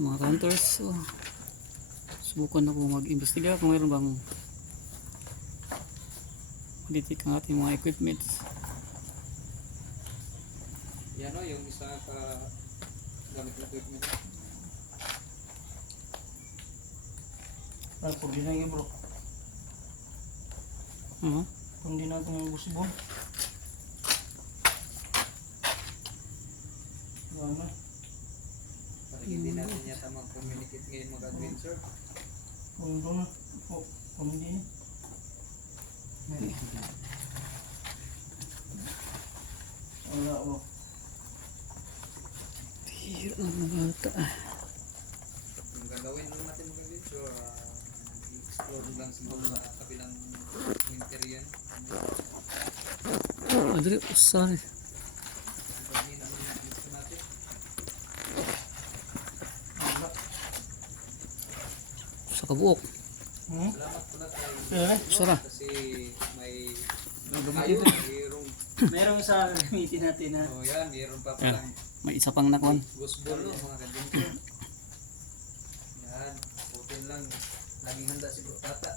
Ito mga counters. So, subukan na po mag-investiga kung mayroon bang detect ang ating mga equipments. Yan o, yung isa ka gamit na equipment. Hindi na yun bro. Hindi na itong busbon. Ano? Parang hindi natin yata mag-communicate ngayon mag-adventure. Kung doon na. Kung hindi. Wala o. Tira ang mga bata. Yung gagawin lang natin mag-adventure, i-explore lang siguro sa kabilang winter yan. Adri, usay. Hindi naman yung gusto natin. Sa kabuok. Salamat pala kay Sara. kasi may Gamitin. mayroong Merong isa gamitin natin na. oh yan, mayroon pa palang May isa pang nakuan. gusbol mga kadinto. Yan, putin lang. Laging handa si Bro Tata.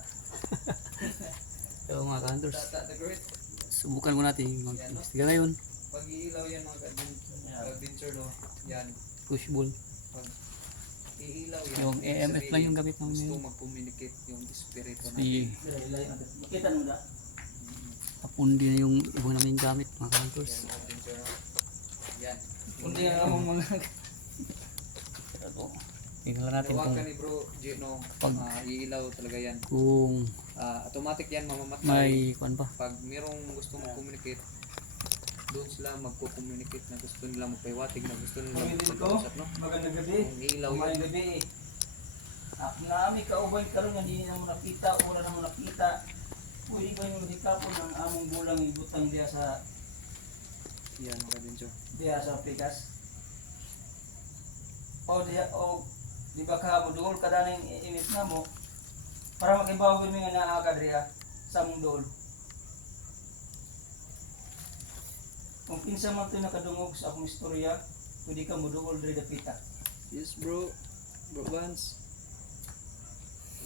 So mga counters, Tata the Great. subukan mo natin mag-investiga ngayon. Pag iilaw yan mga kadinto no. Yan, Push ball. pag iilaw yan. Yung ibig AMF lang sabihin, yung gamit namin gusto ngayon. mag-communicate yung espiritu natin. Si Makita mo na. Apundi na yung ibang namin gamit mga counters. Yan, mga kadinto. Yan. Kundi na ako mga. Tingnan natin Huwag kung ka ni Bro Gino, Pag- iilaw talaga yan. kung Automatic yan mamamatay. may kuan pa. Pag mayroong gusto mag-communicate, doon sila magko-communicate na gusto nila magpahiwatig na gusto nila Pamilya ko, magpag-usap, no? magandang gabi. Kung iilaw Umayang yun. gabi. Naami kauban karon hindi na mo nakita, ora na mo nakita. Pwede ba yung hikapon ng among bulang ibutang diya sa Yan mga kadincho. Pikas? O di ba ka mo dool kada ning init na mo para makibaw mi nga naa ka diya sa mong dool. Kung kinsa man to nakadungog sa akong istorya, pwede ka mo dool diri dapita. Yes bro, Bro Vance.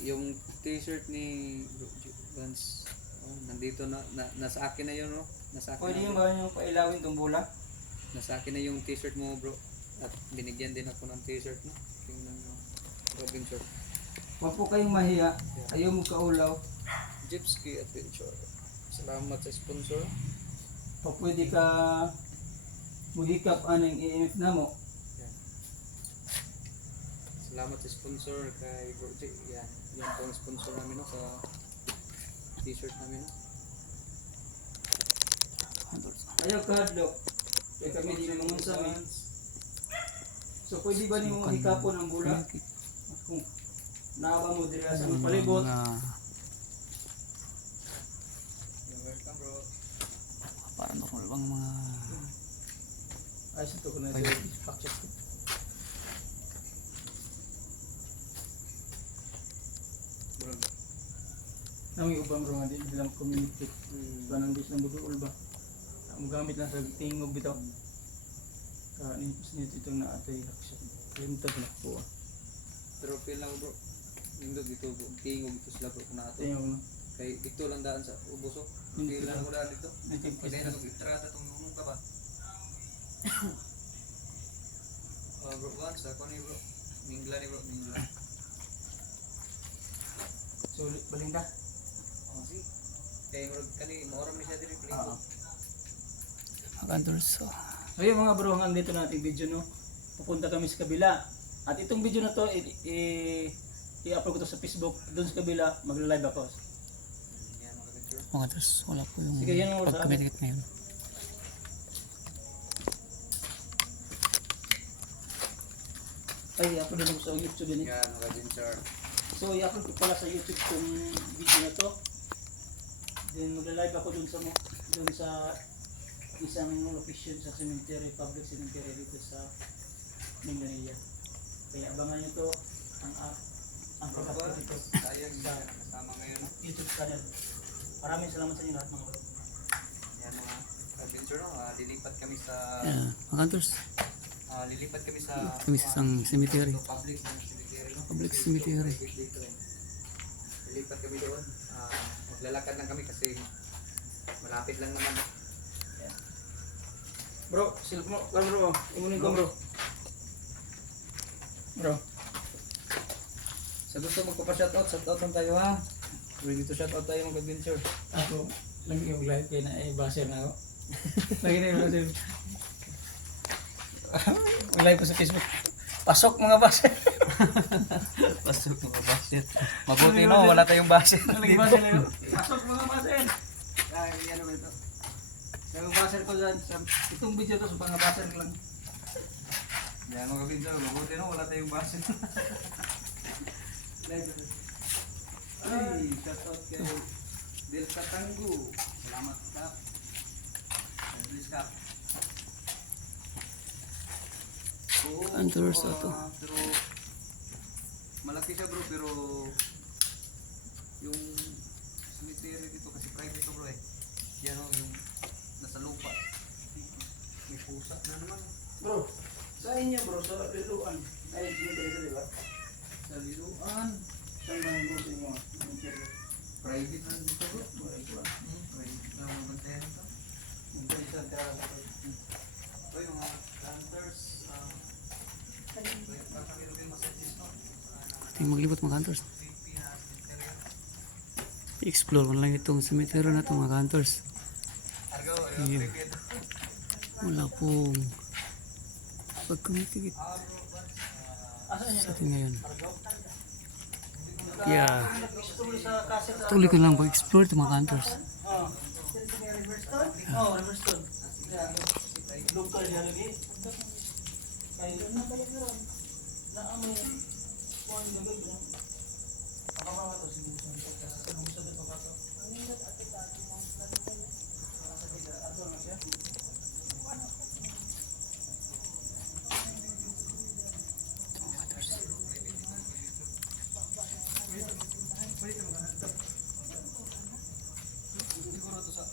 Yung t-shirt ni Bro Vance, nandito na, nasa akin na yun, no? Nasa akin Pwede na, yung bro. ba yung pailawin tong bula? Nasa akin na yung t-shirt mo bro. At binigyan din ako ng t-shirt, no? Tingnan mo. Robin shirt. Huwag po kayong mahiya, ayaw mo kaulaw. Gypsy Adventure. Salamat sa sponsor. O pwede ka muhikap anong IMF na mo. Yan. Salamat sa sponsor kay Bro J. Yan. Yan po ang sponsor namin, no? Sa t-shirt namin, no? Ayaw ka hadlok. Kaya kami di na naman sa amin. So pwede ba niyo hikapon ang bula? Kung naaba mo diri sa mga palibot. You're welcome bro. Paranormal bang mga Ay, sito ko na Ay. ito. Fact-check ko. Bro. Nang yung ubang bro nga di bilang communicate. Banang bis ng buduol ba? Ang gamit lang sa tingog bitaw. Kanipos nito itong naatay haksyan. Limtag na po. Pero feel lang bro. Nindog dito bro. Tingog ito sila bro kung nato. Tingog na. Kay dito lang daan sa ubuso. Feel lang ko daan dito. Pwede na mag-itrata itong nunong ka ba? Bro Vance, ako ni bro. Mingla ni bro. Mingla. Sulit baling ka? Si. Kaya bro, kani, maoram ni siya din yung Oo. mga counters. So, So yun mga bro, hanggang dito nating video no. Pupunta kami sa kabila. At itong video na to, i-upload ko to sa Facebook. Doon sa kabila, magla-live ako. Yan mga picture. mga counters, wala po yung Sige, yan ang sa akin. pagkabit ngayon. Ay, i-upload din ako sa YouTube din. Yan mga picture. So, i-upload ko pala sa YouTube itong video na to. Then magla-live ako doon sa isang location sa cemetery, public cemetery dito sa Mindanao. Kaya abangan nyo to ang pag-upload dito Sayang na kasama ngayon. No? YouTube channel. Maraming salamat sa inyo lahat mga bro. Yan mga adventure no. Dilipat kami sa Mga counters, Lilipat kami sa Kami sa isang cemetery. public na cemetery, no? Public Kasi cemetery. private dito, eh. Lilipat kami doon. Maglalakad lang kami kasi malapit lang naman. Bro, silp mo. Bro, imunin ko bro. Bro. Sa gusto magpapa-shoutout, shoutout lang tayo ha. Ready to shoutout tayo mga adventure. Ako, lagi yung live kayo na baser na ako. Lagi na yung baser. Live ko sa Facebook. Pasok mga baser. Pasok mga baser. Mabuti no, wala tayong baser. Lagi baser na yun. Pasok mga baser. Ay, ano ba ito? Yung baser ko dyan. Itong video to sa mga baser lang. Yan mga adventure, mabuti no, wala tayong baser. Live ko. Ay, shoutout kay Del Katanggu. Salamat Kap. Please Kap. Hunters to. Pero malaki siya bro, pero yung cemetery dito kasi private to bro eh. Yan o, yung nasa lupa. May pusa na naman. Bro, sa inyo bro, sa Piluan. Ay, dito di ba? Sa liluan. Saan ba yung gusto nyo? Private na dito bro. Private na mga bantayan ito. Ito yung mga hunters. Tingin maglibot mga hunters. I-explore mo lang itong cemetery na itong mga hunters. Ayun. Wala pong pagkumitigit sa atin ngayon. Yeah. Tuloy ko lang pag-explore itong mga hunters. Oh, Riverstone. Local yan lagi. Ay, ano ba yan ron? Naamoy. Kuhan na gawin. Pakamawa to siguro sa mga kasi sa mga sabi pa to. Ato na siya. Siguro to sa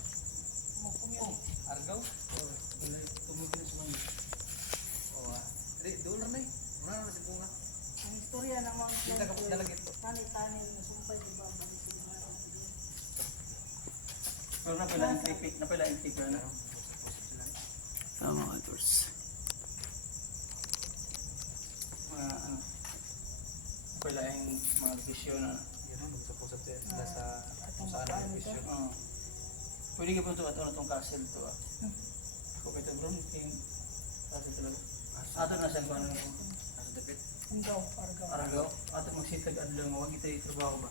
Argao? Tumugin na sa mga. Doon na eh. Wala na si bunga. Ang istorya ng mga Kita ka dalagit. tani-tani na sumpay di ba balik sila. Pero napila ang tripik, napila ang tripik na. Mga hunters. Mga ano. Napila ang mga location na. Yan o, nagsaposap sila sa kung saan ang location. Oo. Pwede ka po ito at itong castle to ah. Kung ito bro, yung castle talaga. Ato na siyang kung ano na po. Nasa dapit. Hanggaw, argaw. Aragaw, ato magsitag adlaw nga wag ito trabaho ba?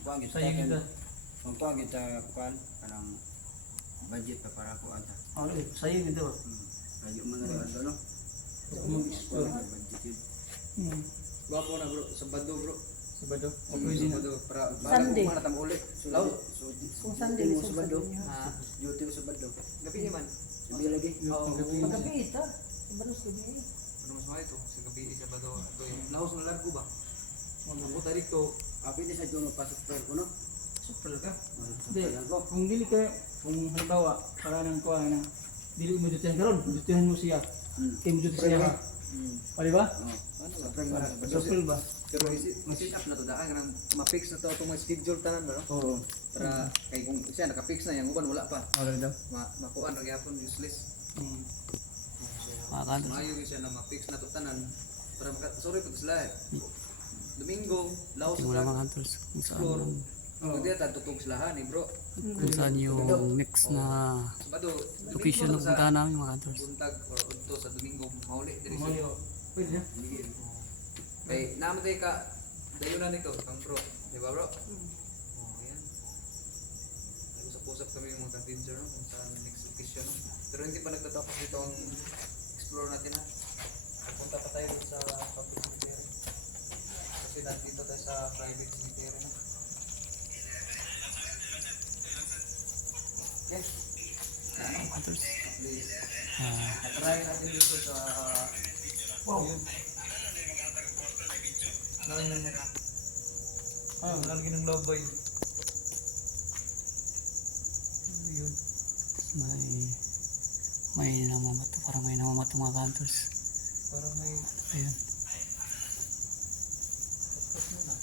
Kuan Sa iyo kita. kuan kita kuan kanang budget pa para kuan ta. Ano eh, sa iyo kita ba? Radyo man na ano no. Ako mag-explore. Budget. Gwapo na bro, sa Bado bro. Sabado. O Sa pwede na. Bado, para Sunday. bago na uli. Law. Kung Sunday mo sa sa bando. niyo. Duty mo sa bando. Gabi naman. Sabi lagi. Oo, Paggabi ito. Ibaros gabi. Ano mas mga ito? Sa gabi sa Bado. Ito yung laos ng largo ba? Ang puta dito. Pwede sa tuno pasok pero kuno. Super ka. Hindi. Hindi, kung dili ka, kung halimbawa, para nang kuha na, dili mo dutihan karon, dutihan mo siya. Kaya mo dutihan siya ka. O diba? Ano ba? Para sa bando. Super ba? Pero ma-sit up na to daan ganang ma-fix na to itong mga schedule tanan ba no? Oo. Para kay kung siya naka-fix na yung uban wala pa. Wala daw. Makuan ra gyapon useless. Mga hunters. Maayo gyud siya na ma-fix na to tanan para sorry pag sila. Domingo, laos Tingnan mo lang sa mga hunters. Kung saan, explore. Kung di ta tutong silahan ni bro. kung saan yung next na Sabado, location na puntahan namin mga hunters. buntag or udto sa Domingo mauli diri sa Mayo. Pwede na. kay namatay ka dayunan nito kang bro, di ba bro? Oh, yan. Nag-usap-usap kami ng mga ka-danger no, kung saan next location no. Pero hindi pa nagtatapos dito ang explore natin ha. Punta pa tayo dun sa public cemetery. Kasi nandito tayo sa private cemetery no. Yes. Mga hunters. Please. Ah, Try natin dito sa wow. Yun. Lalagyan ng love boy. Yun. may namamato, parang may namamato mga hunters. Para may Ayan. podcast muna.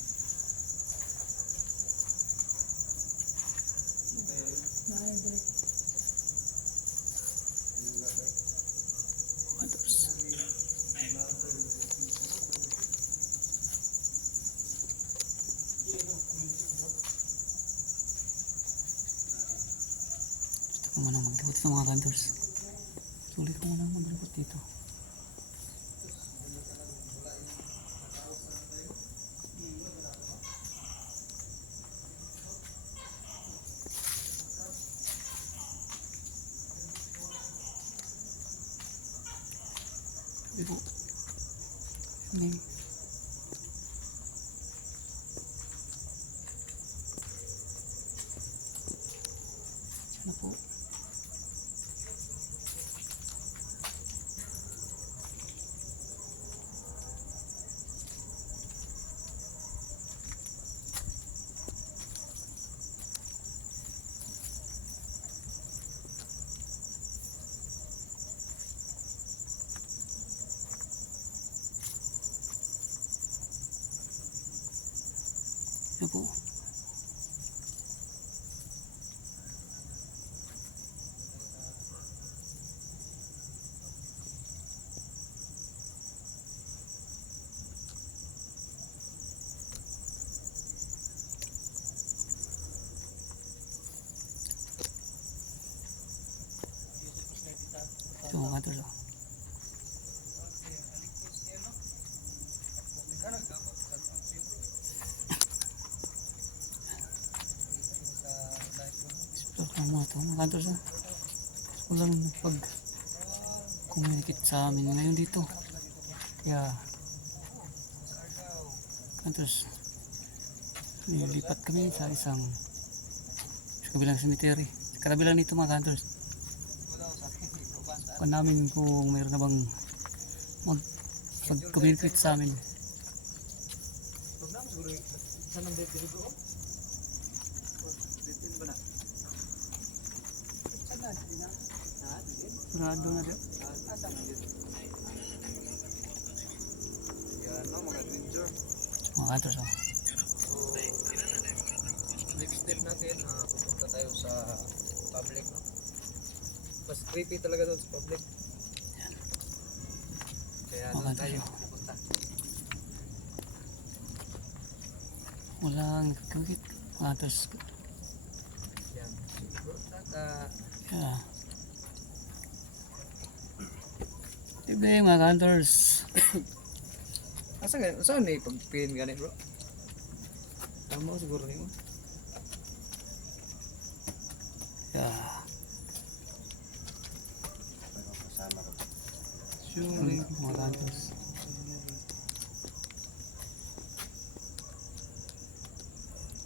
Na-direct. Mga hunters. Gusto ko munang maglibot sa mga hunters. Sulit ko munang maglibot dito. Ibu. Ini. Sana po. Ano po? Ito mga hunters. Oh. Explore ka mo ito mga hunters. Oh. Walang pag-communicate sa amin ngayon dito. Kaya hunters, nilipat kami sa isang kabilang cemetery. Sa kabilang nito mga hunters. Kung namin kung mayroon na bang mag-communicate sa amin. Huwag naman siguro saan ang date dito ko? Dito ba na? Saan na? Dito na? Ha? Dito? Sigurado na rin. Asa na dito? Yan no, mga adventure. Mga hunters. Oh. So, next step natin, pupunta tayo sa public. No? Mas creepy talaga doon sa public. Kaya doon Okay, tayo so. pupunta. Walang nakakagit. Mga hunters. Yan. Siguro tata. Yeah. Tiba mga hunters. Saan may pag-pin gani bro? Tama siguro nimo. Yeah. Kasama ko. Sure. Mga hunters.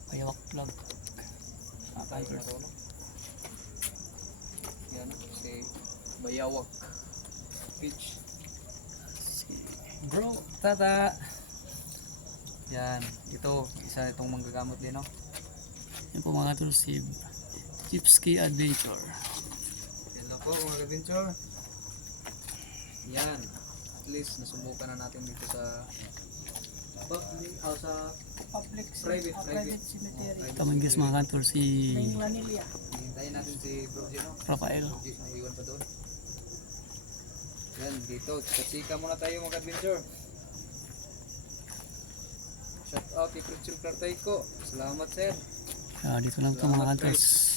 Payawak vlog. Mga hunters. Yan si Bayawak Beach. Bro, tata. Yan, ito isa itong manggagamot din, no? Yan po mga hunters, si Chipski Adventure. Yan lang po mga adventure. Yan, at least nasubukan na natin dito sa sa Public, Private, private cemetery. Tamang guess mga hunters, si Ring Lanilla. Hintayin natin si Bro Gino. Rafael. Naiwan pa doon. Yan, dito. Chika muna tayo mga adventure. Shout out kay Prince Cartayco. Salamat sir. Dito lang ito mga hunters.